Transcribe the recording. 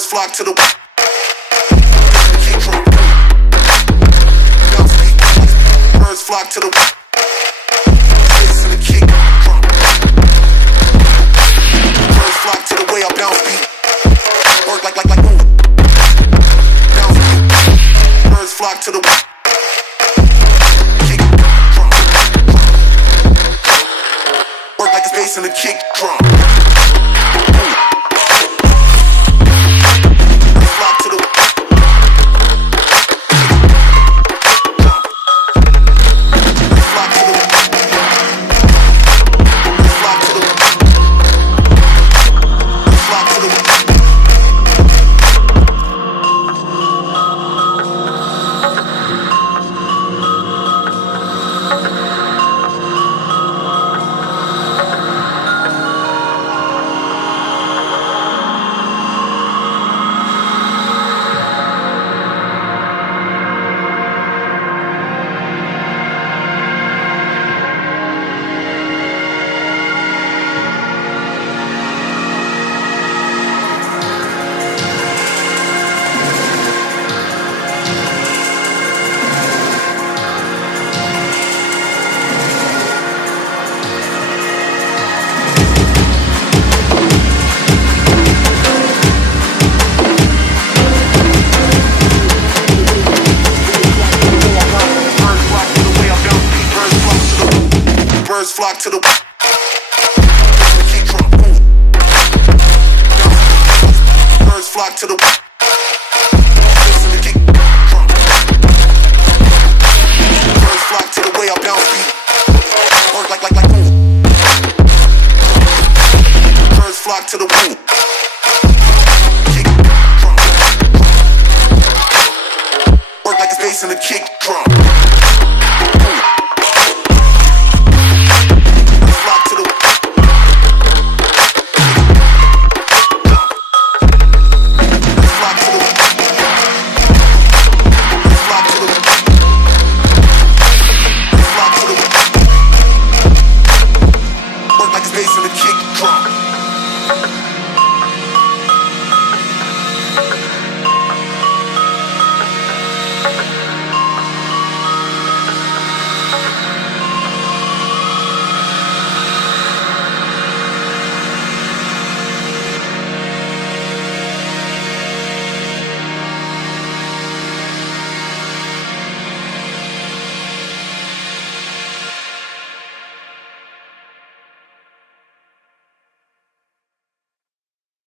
Birds flock to the birds flock to the bass and the kick drum. Birds flock to the way I bounce beat. Work like boom. Bounce beat. Birds flock to the kick drum. Work like the bass and the kick drum. Birds flock to the kick drum. Birds flock to the bass and the kick drum. Birds flock to the way I bounce beat. Work like boom. Birds flock to the boom. Kick drum. Work like the bass and the kick